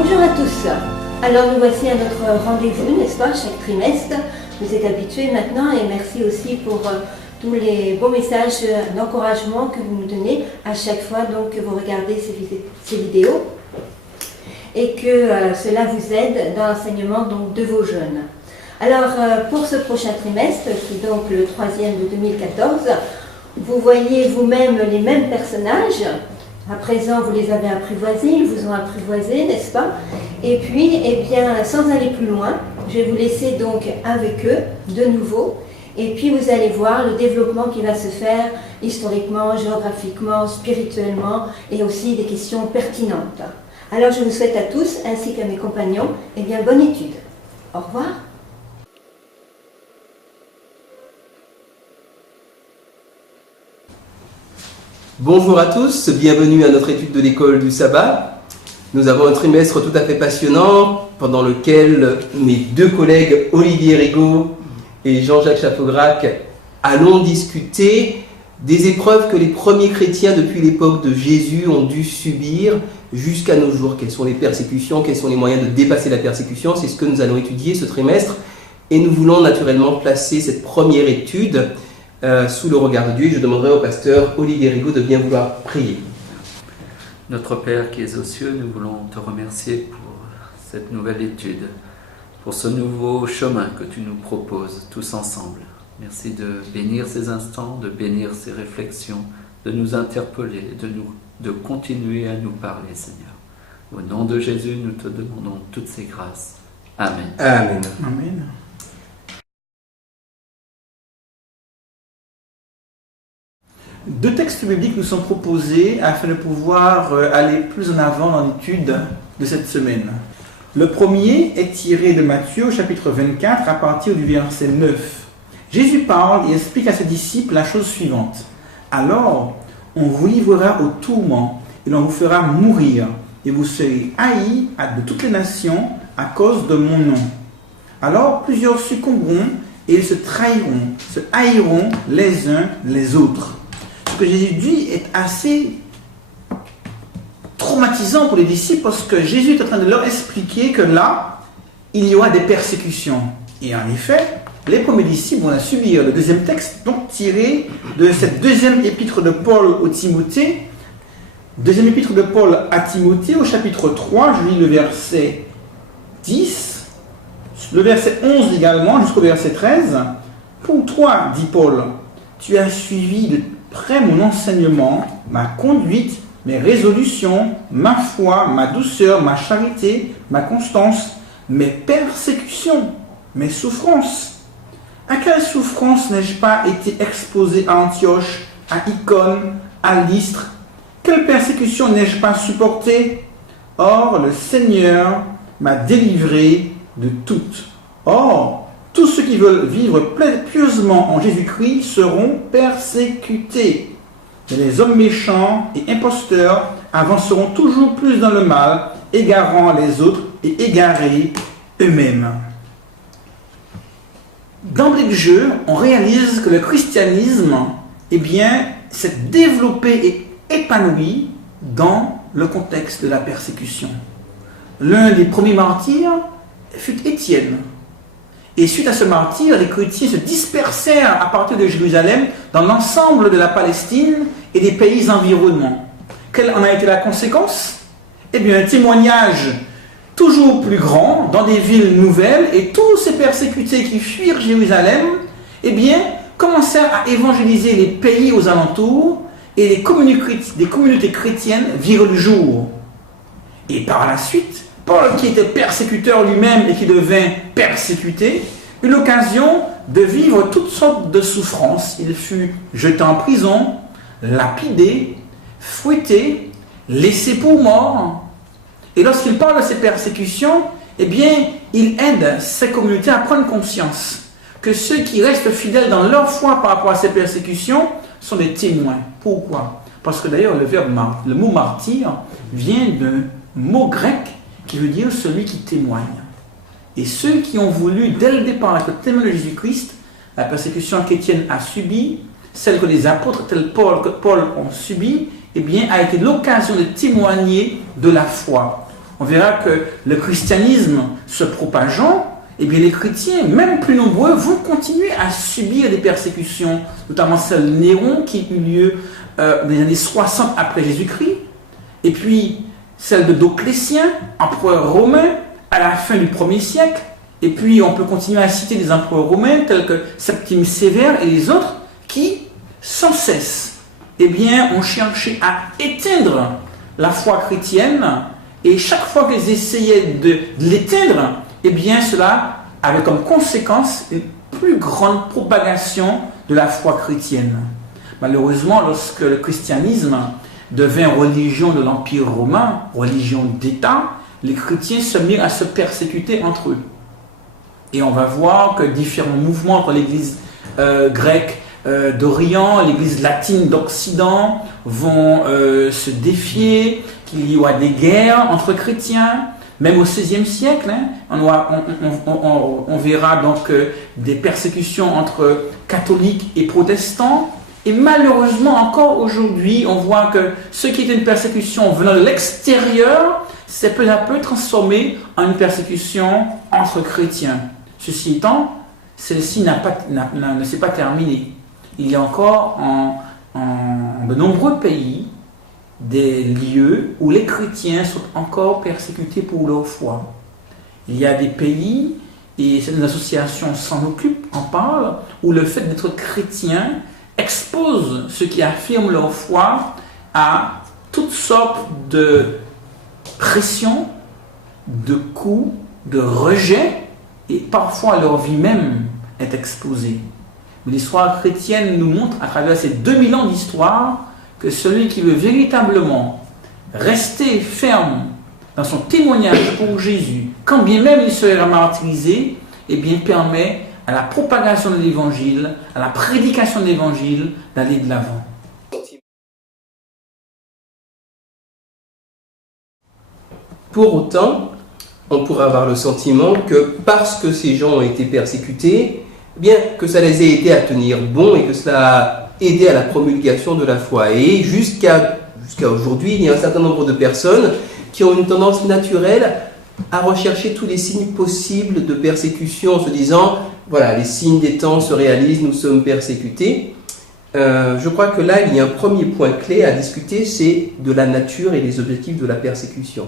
Bonjour à tous. Alors nous voici à notre rendez-vous, n'est-ce pas, chaque trimestre. Vous êtes habitués maintenant et merci aussi pour tous les beaux messages d'encouragement que vous nous donnez à chaque fois donc, que vous regardez ces vidéos et que cela vous aide dans l'enseignement donc, de vos jeunes. Alors pour ce prochain trimestre, qui est donc le 3e de 2014, vous voyez vous-même les mêmes personnages. À présent, vous les avez apprivoisés, ils vous ont apprivoisé, n'est-ce pas? Et puis, eh bien, sans aller plus loin, je vais vous laisser donc avec eux, de nouveau, et puis vous allez voir le développement qui va se faire historiquement, géographiquement, spirituellement, et aussi des questions pertinentes. Alors, je vous souhaite à tous, ainsi qu'à mes compagnons, eh bien, bonne étude. Au revoir. Bonjour à tous, bienvenue à notre étude de l'école du sabbat. Nous avons un trimestre tout à fait passionnant pendant lequel mes deux collègues Olivier Rigaud et Jean-Jacques Chaffograc allons discuter des épreuves que les premiers chrétiens depuis l'époque de Jésus ont dû subir jusqu'à nos jours. Quelles sont les persécutions, quels sont les moyens de dépasser la persécution, c'est ce que nous allons étudier ce trimestre et nous voulons naturellement placer cette première étude sous le regard de Dieu. Je demanderai au pasteur Olivier Rigaud de bien vouloir prier. Notre Père qui es aux cieux, nous voulons te remercier pour cette nouvelle étude, pour ce nouveau chemin que tu nous proposes tous ensemble. Merci de bénir ces instants, de bénir ces réflexions, de nous interpeller, de continuer à nous parler, Seigneur. Au nom de Jésus, nous te demandons toutes ces grâces. Amen. Amen. Amen. Deux textes bibliques nous sont proposés afin de pouvoir aller plus en avant dans l'étude de cette semaine. Le premier est tiré de Matthieu au chapitre 24 à partir du verset 9. Jésus parle et explique à ses disciples la chose suivante. Alors, on vous livrera au tourment et l'on vous fera mourir et vous serez haïs de toutes les nations à cause de mon nom. Alors, plusieurs succomberont et ils se trahiront, se haïront les uns les autres. Ce que Jésus dit est assez traumatisant pour les disciples parce que Jésus est en train de leur expliquer que là, il y aura des persécutions. Et en effet, les premiers disciples vont la subir. Le deuxième texte, donc tiré de cette deuxième épître de Paul au Timothée, deuxième épître de Paul à Timothée au chapitre 3, je lis le verset 10, le verset 11 également jusqu'au verset 13. Pour toi, dit Paul, tu as suivi de près mon enseignement, ma conduite, mes résolutions, ma foi, ma douceur, ma charité, ma constance, mes persécutions, mes souffrances. À quelle souffrance n'ai-je pas été exposé à Antioche, à Icône, à Lystre? Quelle persécution n'ai-je pas supporté? Or, le Seigneur m'a délivré de toutes. Or, tous ceux qui veulent vivre pieusement en Jésus-Christ seront persécutés. Mais les hommes méchants et imposteurs avanceront toujours plus dans le mal, égarant les autres et égarés eux-mêmes. D'emblée de jeu, on réalise que le christianisme, s'est développé et épanoui dans le contexte de la persécution. L'un des premiers martyrs fut Étienne. Et suite à ce martyre, les chrétiens se dispersèrent à partir de Jérusalem dans l'ensemble de la Palestine et des pays environnants. Quelle en a été la conséquence? Un témoignage toujours plus grand dans des villes nouvelles, et tous ces persécutés qui fuirent Jérusalem, commencèrent à évangéliser les pays aux alentours, et des communautés chrétiennes virent le jour. Et par la suite, Paul, qui était persécuteur lui-même et qui devint persécuté, eut l'occasion de vivre toutes sortes de souffrances. Il fut jeté en prison, lapidé, fouetté, laissé pour mort. Et lorsqu'il parle de ces persécutions, il aide ces communautés à prendre conscience que ceux qui restent fidèles dans leur foi par rapport à ces persécutions sont des témoins. Pourquoi? Parce que d'ailleurs, le mot martyr vient d'un mot grec qui veut dire celui qui témoigne. Et ceux qui ont voulu, dès le départ, être témoins de Jésus-Christ, la persécution qu'Étienne a subie, celle que les apôtres tels que Paul ont subie, a été l'occasion de témoigner de la foi. on verra que le christianisme se propageant, eh bien les chrétiens, même plus nombreux, vont continuer à subir des persécutions, notamment celle de Néron qui eut lieu dans les années 60 après Jésus-Christ, et puis celle de Dioclétien, empereur romain, à la fin du 1er siècle, et puis on peut continuer à citer des empereurs romains tels que Septime Sévère et les autres, qui, sans cesse, eh bien, ont cherché à éteindre la foi chrétienne, et chaque fois qu'ils essayaient de l'éteindre, eh bien, cela avait comme conséquence une plus grande propagation de la foi chrétienne. Malheureusement, lorsque le christianisme devint religion de l'Empire romain, religion d'État, les chrétiens se mirent à se persécuter entre eux. Et on va voir que différents mouvements entre l'Église grecque d'Orient, l'Église latine d'Occident vont se défier, qu'il y aura des guerres entre chrétiens. Même au XVIe siècle, hein, on verra donc des persécutions entre catholiques et protestants. Et malheureusement, encore aujourd'hui, on voit que ce qui était une persécution venant de l'extérieur s'est peu à peu transformé en une persécution entre chrétiens. Ceci étant, celle-ci ne s'est pas terminée. Il y a encore en de nombreux pays des lieux où les chrétiens sont encore persécutés pour leur foi. Il y a des pays, et certaines associations s'en occupent, en parlent, où le fait d'être chrétien expose ceux qui affirment leur foi à toutes sortes de pressions, de coups, de rejets, et parfois leur vie même est exposée. Mais l'histoire chrétienne nous montre, à travers ces 2000 ans d'histoire, que celui qui veut véritablement rester ferme dans son témoignage pour Jésus, quand bien même il serait martyrisé, eh bien permet à la propagation de l'Évangile, à la prédication de l'Évangile, d'aller de l'avant. Pour autant, on pourrait avoir le sentiment que parce que ces gens ont été persécutés, bien que ça les ait aidés à tenir bon et que cela a aidé à la promulgation de la foi. Et jusqu'à aujourd'hui, il y a un certain nombre de personnes qui ont une tendance naturelle à rechercher tous les signes possibles de persécution en se disant, voilà, les signes des temps se réalisent, nous sommes persécutés. Je crois que là, il y a un premier point clé à discuter, c'est de la nature et les objectifs de la persécution.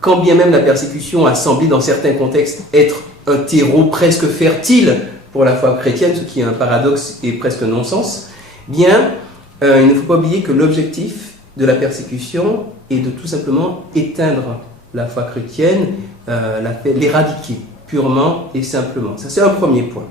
Quand bien même la persécution a semblé dans certains contextes être un terreau presque fertile pour la foi chrétienne, ce qui est un paradoxe et presque non-sens, bien, il ne faut pas oublier que l'objectif de la persécution est de tout simplement éteindre la foi chrétienne, l'éradiquer purement et simplement. Ça, c'est un premier point.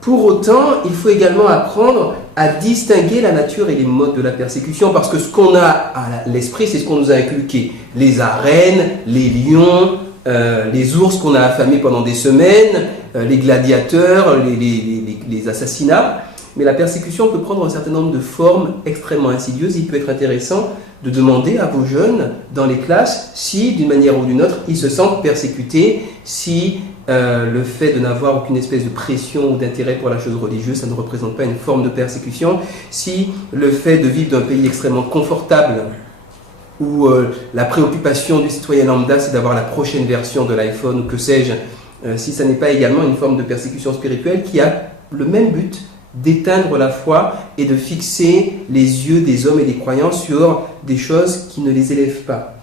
Pour autant, il faut également apprendre à distinguer la nature et les modes de la persécution, parce que ce qu'on a à l'esprit, c'est ce qu'on nous a inculqué. Les arènes, les lions, les ours qu'on a affamés pendant des semaines, les gladiateurs, les assassinats. Mais la persécution peut prendre un certain nombre de formes extrêmement insidieuses. Il peut être intéressant de demander à vos jeunes dans les classes si, d'une manière ou d'une autre, ils se sentent persécutés, si le fait de n'avoir aucune espèce de pression ou d'intérêt pour la chose religieuse, ça ne représente pas une forme de persécution, si le fait de vivre dans un pays extrêmement confortable, où la préoccupation du citoyen lambda, c'est d'avoir la prochaine version de l'iPhone ou que sais-je, si ça n'est pas également une forme de persécution spirituelle qui a le même but d'éteindre la foi et de fixer les yeux des hommes et des croyants sur des choses qui ne les élèvent pas.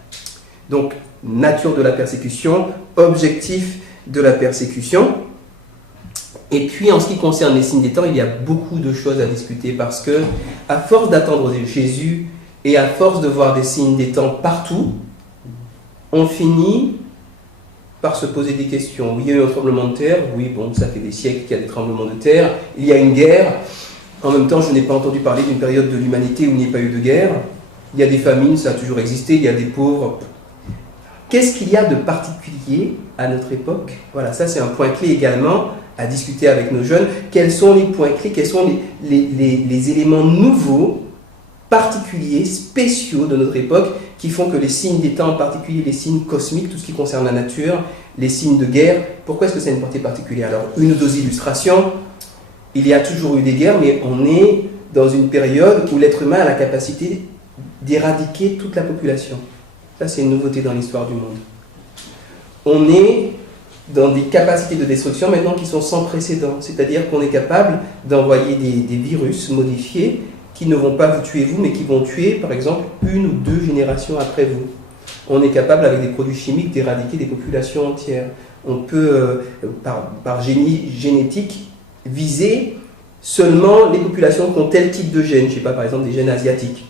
Donc, nature de la persécution, objectif de la persécution. Et puis, en ce qui concerne les signes des temps, il y a beaucoup de choses à discuter parce que, à force d'attendre Jésus et à force de voir des signes des temps partout, on finit par se poser des questions. Oui, il y a eu un tremblement de terre. Oui, bon, ça fait des siècles qu'il y a des tremblements de terre. Il y a une guerre. En même temps, je n'ai pas entendu parler d'une période de l'humanité où il n'y a pas eu de guerre. Il y a des famines, ça a toujours existé. Il y a des pauvres. Qu'est-ce qu'il y a de particulier à notre époque? Voilà, ça c'est un point clé également à discuter avec nos jeunes. Quels sont les points clés? Quels sont les éléments nouveaux, particuliers, spéciaux de notre époque qui font que les signes des temps, en particulier les signes cosmiques, tout ce qui concerne la nature, les signes de guerre, pourquoi est-ce que ça a une portée particulière? Alors, une ou deux illustrations. Il y a toujours eu des guerres, mais on est dans une période où l'être humain a la capacité d'éradiquer toute la population. Ça, c'est une nouveauté dans l'histoire du monde. On est dans des capacités de destruction maintenant qui sont sans précédent. C'est-à-dire qu'on est capable d'envoyer des virus modifiés qui ne vont pas vous tuer vous, mais qui vont tuer, par exemple, 1 ou 2 générations après vous. On est capable, avec des produits chimiques, d'éradiquer des populations entières. On peut, par génie génétique, viser seulement les populations qui ont tel type de gènes. Je ne sais pas, par exemple, des gènes asiatiques.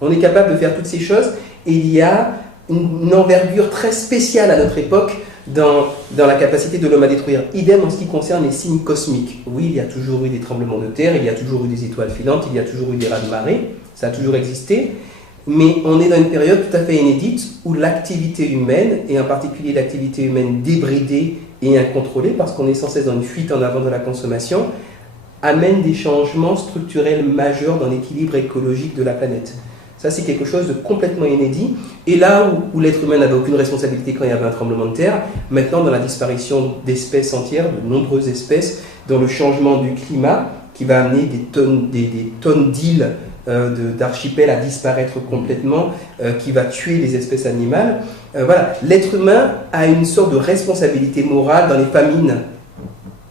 On est capable de faire toutes ces choses, et il y a une envergure très spéciale à notre époque dans la capacité de l'homme à détruire. Idem en ce qui concerne les signes cosmiques. Oui, il y a toujours eu des tremblements de terre, il y a toujours eu des étoiles filantes, il y a toujours eu des raz-de-marée, ça a toujours existé, mais on est dans une période tout à fait inédite où l'activité humaine, et en particulier l'activité humaine débridée et incontrôlée, parce qu'on est sans cesse dans une fuite en avant de la consommation, amène des changements structurels majeurs dans l'équilibre écologique de la planète. Ça, c'est quelque chose de complètement inédit. Et là où l'être humain n'avait aucune responsabilité quand il y avait un tremblement de terre, maintenant, dans la disparition d'espèces entières, de nombreuses espèces, dans le changement du climat, qui va amener des tonnes d'îles, d'archipels à disparaître complètement, qui va tuer les espèces animales. Voilà. L'être humain a une sorte de responsabilité morale dans les famines.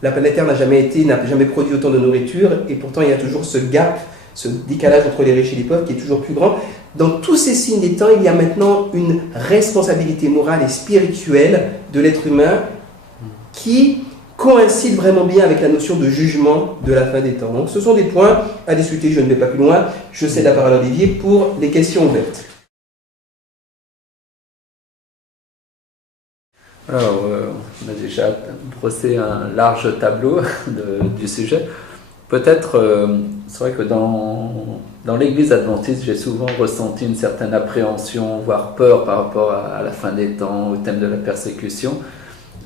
La planète Terre n'a jamais produit autant de nourriture, et pourtant, il y a toujours ce gap, ce décalage entre les riches et les pauvres qui est toujours plus grand. Dans tous ces signes des temps, il y a maintenant une responsabilité morale et spirituelle de l'être humain qui coïncide vraiment bien avec la notion de jugement de la fin des temps. Donc ce sont des points à discuter, je ne vais pas plus loin. Je cède la parole à Olivier pour les questions ouvertes. Alors, on a déjà brossé un large tableau du sujet. Peut-être, c'est vrai que dans l'église adventiste, j'ai souvent ressenti une certaine appréhension, voire peur par rapport à la fin des temps, au thème de la persécution.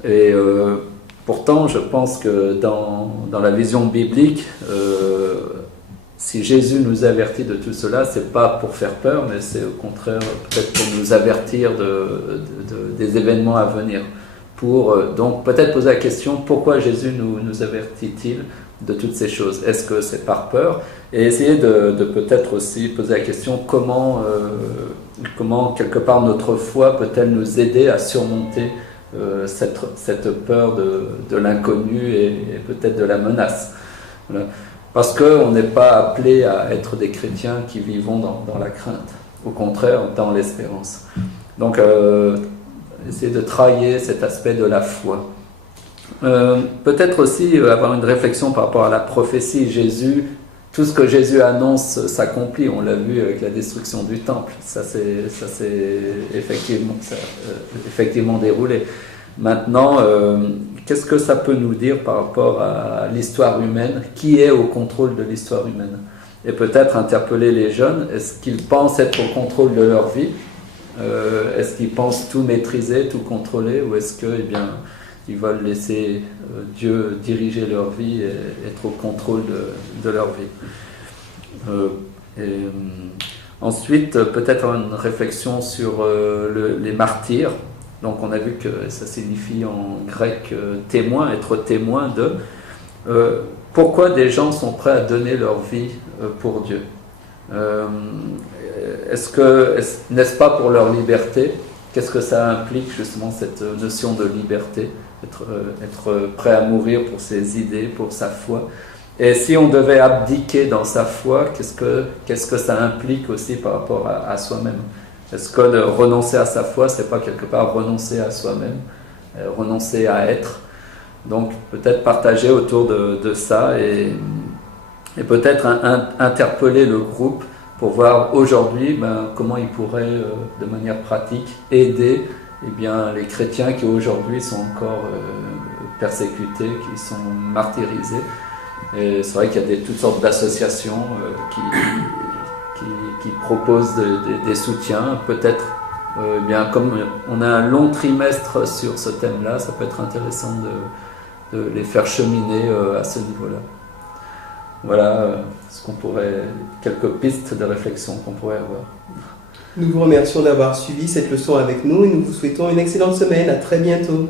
Et pourtant, je pense que dans la vision biblique, si Jésus nous avertit de tout cela, c'est pas pour faire peur, mais c'est au contraire peut-être pour nous avertir des événements à venir. Donc peut-être poser la question, pourquoi Jésus nous avertit-il de toutes ces choses? Est-ce que c'est par peur? Et essayer de peut-être aussi poser la question, comment quelque part notre foi peut-elle nous aider à surmonter cette peur de l'inconnu et peut-être de la menace. Voilà. Parce qu'on n'est pas appelé à être des chrétiens qui vivons dans la crainte, au contraire dans l'espérance. Donc essayer de travailler cet aspect de la foi. Peut-être aussi avoir une réflexion par rapport à la prophétie. Tout ce que Jésus annonce s'accomplit, on l'a vu avec la destruction du temple, ça s'est effectivement déroulé. Maintenant, qu'est-ce que ça peut nous dire par rapport à l'histoire humaine? Qui est au contrôle de l'histoire humaine? Et peut-être interpeller les jeunes, est-ce qu'ils pensent être au contrôle de leur vie? Est-ce qu'ils pensent tout maîtriser, tout contrôler? Ou est-ce que, ils veulent laisser Dieu diriger leur vie et être au contrôle de leur vie. Ensuite, peut-être une réflexion sur les martyrs. Donc on a vu que ça signifie en grec témoin, être témoin de. Pourquoi des gens sont prêts à donner leur vie pour Dieu? N'est-ce pas pour leur liberté? Qu'est-ce que ça implique justement cette notion de liberté? Être prêt à mourir pour ses idées, pour sa foi. Et si on devait abdiquer dans sa foi, qu'est-ce que ça implique aussi par rapport à soi-même? Est-ce que de renoncer à sa foi, c'est pas quelque part renoncer à soi-même, renoncer à être? Donc peut-être partager autour de ça et peut-être interpeller le groupe pour voir aujourd'hui comment ils pourraient de manière pratique aider les chrétiens qui aujourd'hui sont encore persécutés, qui sont martyrisés. Et c'est vrai qu'il y a toutes sortes d'associations qui proposent des soutiens. Peut-être, comme on a un long trimestre sur ce thème-là, ça peut être intéressant de les faire cheminer à ce niveau-là. Voilà quelques pistes de réflexion qu'on pourrait avoir. Nous vous remercions d'avoir suivi cette leçon avec nous et nous vous souhaitons une excellente semaine. À très bientôt.